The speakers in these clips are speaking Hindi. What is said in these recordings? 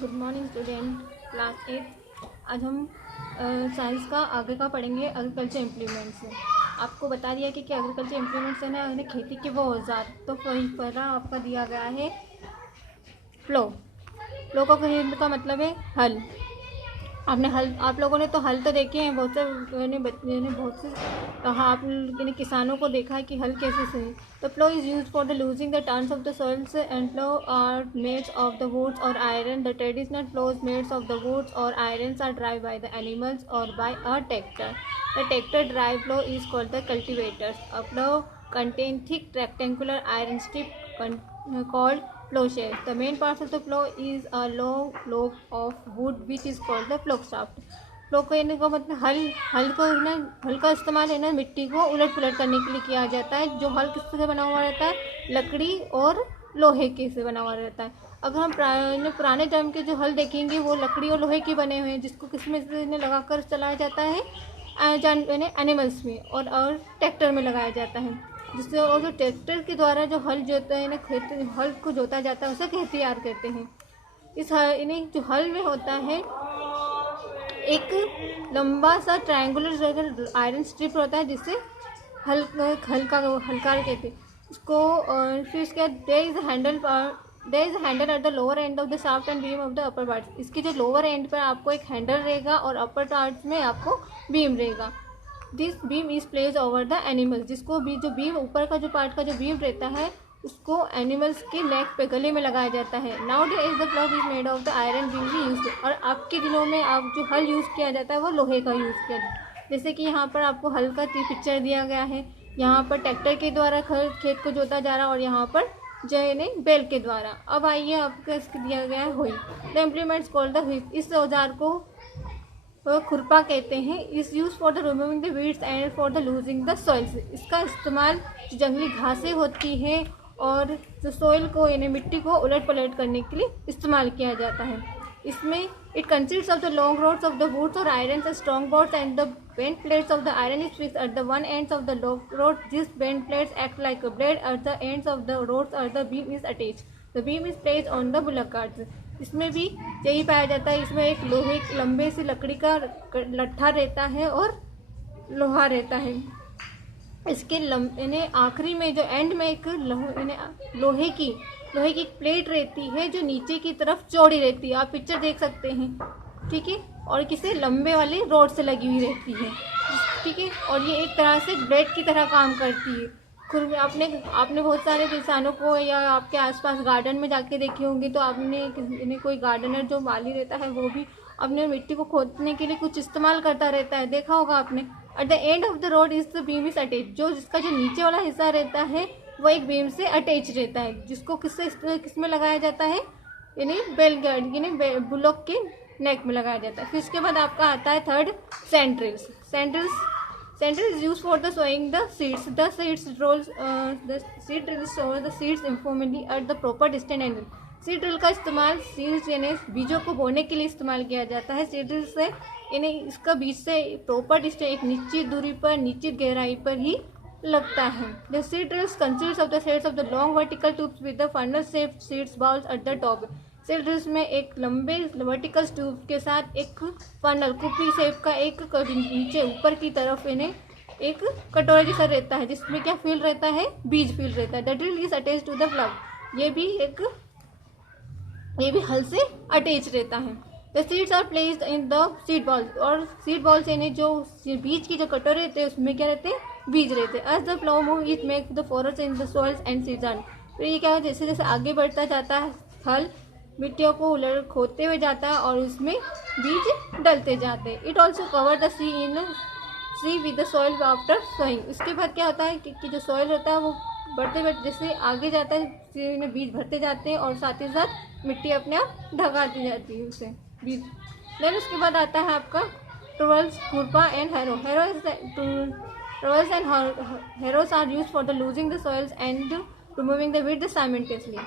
Good morning student, class 8। आज हम साइंस का आगे का पढ़ेंगे एग्रीकल्चर इम्प्लीमेंट्स। आपको बता दिया कि एग्रीकल्चर इम्प्लीमेंट्स है ना, खेती के वो औजार। तो पहला आपका दिया गया है प्लो। प्लो का कहने का मतलब है हल। आपने हल, आप लोगों ने तो हल तो देखे हैं, बहुत से बहुत से कहा आप ने किसानों को देखा है कि हल कैसे से। The plough is use for the loosing the turns of the soils and plough are made of the woods और iron. The traditional ploughs made of the woods और iron are drive by the animals और by a tractor. The tractor drive plough is called the cultivators. A plough contain thick rectangular iron strip called plowshare. The main part of the plow is a long log of wood which is called the plow shaft. प्लो कहने का मतलब हल का इस्तेमाल है ना, मिट्टी को उलट पुलट करने के लिए किया जाता है। जो हल किससे बना हुआ रहता है? लकड़ी और लोहे के से बना हुआ रहता है। अगर हम पुराने टाइम के जो हल देखेंगे वो लकड़ी और लोहे के बने हुए हैं, जिसको किसमें लगाकर चलाया जाता है? एनिमल्स में और ट्रैक्टर में लगाया जाता है। जिससे और जो ट्रैक्टर के द्वारा जो हल जोता है ना, खेत हल को जोता जाता है, उसे खेतियार कहते हैं। इस जो हल में होता है एक लंबा सा ट्रायंगुलर आयरन स्ट्रिप होता है, जिससे हल्का कहते हैं इसको। फिर इसके there is handle at the lower end of the shaft and beam of the upper part. इसकी जो लोअर एंड पर आपको एक हैंडल रहेगा और अपर पार्ट में आपको बीम रहेगा। This beam is place over the animals, जिसको भी जो बीम ऊपर का जो पार्ट का जो बीम रहता है उसको एनिमल्स के नेक पे गले में लगाया जाता है। Now days the plug is made of the iron beam भी यूज। और आपके दिनों में आप जो हल यूज़ किया जाता है वो लोहे का यूज़ किया जाता है। जैसे कि यहाँ पर आपको हल का पिक्चर दिया गया है। यहाँ पर ट्रैक्टर के द्वारा खेत को जोता जा रहा है और यहाँ पर जो है बैल के द्वारा। अब आइए आपको इसके दिया गया है हुई। द इम्प्लीमेंट्स कॉल्ड द हुई। इस औजार को खुरपा कहते हैं। इस use for the removing the weeds and for the loosing the soils. इसका इस्तेमाल जो जंगली घासें होती हैं और जो सॉइल को यानी मिट्टी को उलट पलट करने के लिए इस्तेमाल किया जाता है। इसमें it consist of the long rods of the woods और iron strong boards and the bend plates of the iron is fixed at the one ends of the rod. This bend plates act like a blade at the ends of the rods और the beam is attached. The beam is placed on the bullock carts. इसमें भी यही पाया जाता है। इसमें एक लोहे लंबे से लकड़ी का लट्ठा रहता है और लोहा रहता है। इसके आखिरी में जो एंड में एक लोहे की प्लेट रहती है जो नीचे की तरफ चौड़ी रहती है। आप पिक्चर देख सकते हैं, ठीक है। और किसी लंबे वाले रोड से लगी हुई रहती है, ठीक है। और ये एक तरह से ब्लेड की तरह काम करती है। आपने बहुत सारे किसानों को या आपके आसपास गार्डन में जाके देखे होंगे, तो आपने कोई गार्डनर जो माली रहता है वो भी अपने मिट्टी को खोदने के लिए कुछ इस्तेमाल करता रहता है, देखा होगा आपने। At the end of the road is the beam is attach. जिसका जो नीचे वाला हिस्सा रहता है वो एक बीम से अटैच रहता है, जिसको किसमें लगाया जाता है? यानी बैलगाड़ी यानी बुलॉक के नेक में लगाया जाता है। फिर इसके बाद आपका आता है third centrals. Center is used for the sowing the seeds. The seed drill sows the seeds uniformly at the proper distance and seed drill का इस्तेमाल सीड्स यानी बीजों को बोने के लिए इस्तेमाल किया जाता है। सीड ड्रिल से यानी इसका बीज से प्रॉपर डिस्टेंस एक निश्चित दूरी पर निश्चित गहराई पर ही लगता है। The seed drills consist of the shades of the long vertical tubes with the funnel shaped seeds bowls at the top. Seed drills में एक लंबे वर्टिकल ट्यूब के साथ एक फनल कुप्पी शेप का एक नीचे ऊपर की तरफ यानी एक कटोरे जैसा रहता है, जिसमें क्या फील रहता है? बीज फील रहता है। The drill is attach to the plug. ये भी हल से अटैच रहता है। The seeds are placed in the seed balls. और सीड बॉल्स यानी जो बीज की जो कटोरे रहते हैं उसमें क्या रहते हैं? बीज रहते हैं। As the plough move it make the forwards in the soils and seeds are. तो ये क्या है, जैसे जैसे आगे बढ़ता जाता है हल मिट्टियों को खोदते हुए जाता है और उसमें बीज डलते जाते हैं। It also cover the seed with the soil after sowing. इसके बाद क्या होता है कि जो सॉइल होता है वो बढ़ते जैसे आगे जाता है सी में बीज भरते जाते हैं और साथ ही साथ मिट्टी अपने आप ढकाती जाती है उसे बीज। देन उसके बाद आता है आपका ट्रॉवल्स, खुरपा and harrow. Trowels and harrows are use for the loosing the soils and removing the weed simultaneously.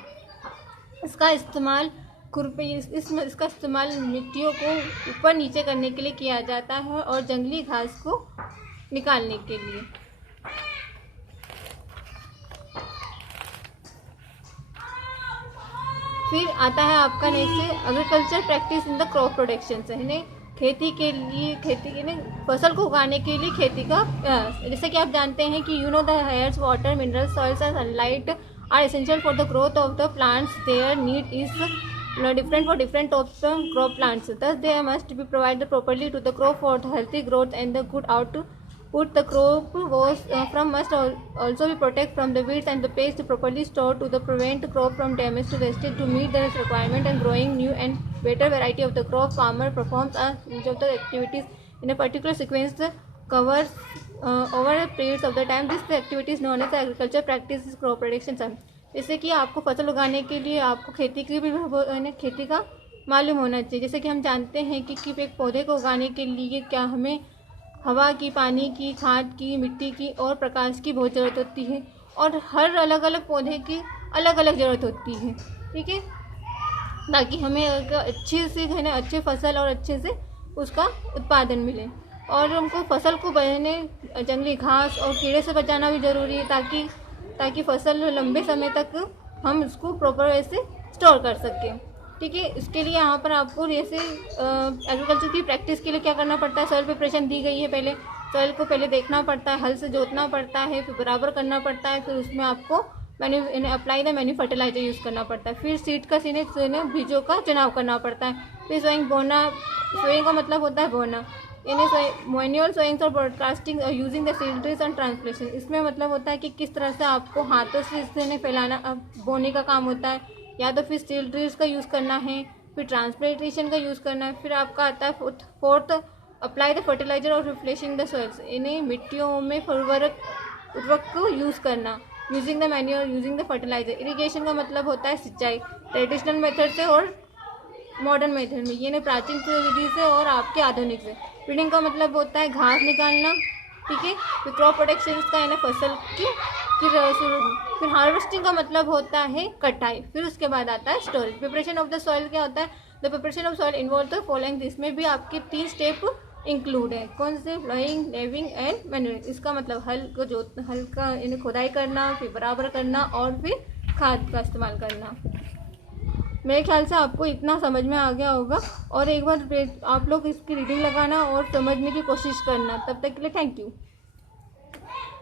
इसका इस्तेमाल इसका इस्तेमाल मिट्टियों को ऊपर नीचे करने के लिए किया जाता है और जंगली घास को निकालने के लिए। फिर आता है आपका next agriculture practice in the crop production से, यानी खेती के लिए, खेती के फसल को उगाने के लिए खेती का जैसे कि आप जानते हैं कि the airs, water, minerals, soils and sunlight are essential for the growth of the plants. Their need is different for different types of crop plants. Thus, they must be provided properly to the crop for the healthy growth and the good output. The crop was from must also be protected from the weeds and the pests, properly stored to the prevent crop from damage to the state. To meet the requirement and growing new and better variety of the crop, farmer performs each of the activities in a particular sequence covers over a periods of the time. This activity is known as agriculture practices crop production. जैसे कि आपको फसल उगाने के लिए आपको खेती की भी खेती का मालूम होना चाहिए. जैसे कि हम जानते हैं कि एक पौधे को उगाने के लिए क्या हमें हवा की, पानी की, खाद की, मिट्टी की और प्रकाश की बहुत ज़रूरत होती है, और हर अलग अलग पौधे की अलग अलग ज़रूरत होती है. ठीक है, ताकि हमें अच्छे से है ना अच्छे फसल और अच्छे से उसका उत्पादन मिले. और हमको फसल को जंगली घास और कीड़े से बचाना भी ज़रूरी है, ताकि फसल लंबे समय तक हम उसको प्रॉपर वे से स्टोर कर सकें. ठीक है, इसके लिए यहाँ पर आपको जैसे एग्रीकल्चर की प्रैक्टिस के लिए क्या करना पड़ता है, सॉइल प्रिपरेशन दी गई है. पहले सॉइल को पहले देखना पड़ता है, हल से जोतना पड़ता है, फिर बराबर करना पड़ता है, फिर उसमें आपको apply the manure fertiliser use करना पड़ता है. फिर सीड का बीजों का चुनाव करना पड़ता है. फिर सोइंग बोना, सोइंग का मतलब होता है बोना. मैनुअल सोइंग्स और broadcasting using the seed drills and transplantation. इसमें मतलब होता है कि किस तरह से आपको हाथों से इससे फैलाना, बोने का काम होता है, या तो फिर स्टील ड्रिल्स का यूज़ करना है, फिर ट्रांसप्लांटेशन का यूज़ करना है. फिर आपका आता है फोर्थ अप्लाई द फर्टिलाइजर और रिफ्लेशिंग द सॉइल्स. इन्हें मिट्टियों में उर्वरक को यूज़ करना, using the manure, using the fertiliser. Irrigation का मतलब होता है सिंचाई, ट्रेडिशनल मेथड से और मॉडर्न मेथड में, ये प्राचीन विधि से और आपके आधुनिक से. फीडिंग का मतलब होता है घास निकालना. ठीक है, फिर क्रॉप प्रोडक्शन का फसल की. फिर हार्वेस्टिंग का मतलब होता है कटाई. फिर उसके बाद आता है storage. Preparation of the soil क्या होता है, the preparation of soil involve the following. इसमें भी आपके 3 स्टेप इंक्लूड है. कौन से, फ्लोइंग, लेविंग एंड मैन्यूरिंग. इसका मतलब हल का खुदाई करना, फिर बराबर करना और फिर खाद का इस्तेमाल करना. मेरे ख्याल से आपको इतना समझ में आ गया होगा, और एक बार आप लोग इसकी रीडिंग लगाना और समझने की कोशिश करना. तब तक के लिए थैंक यू.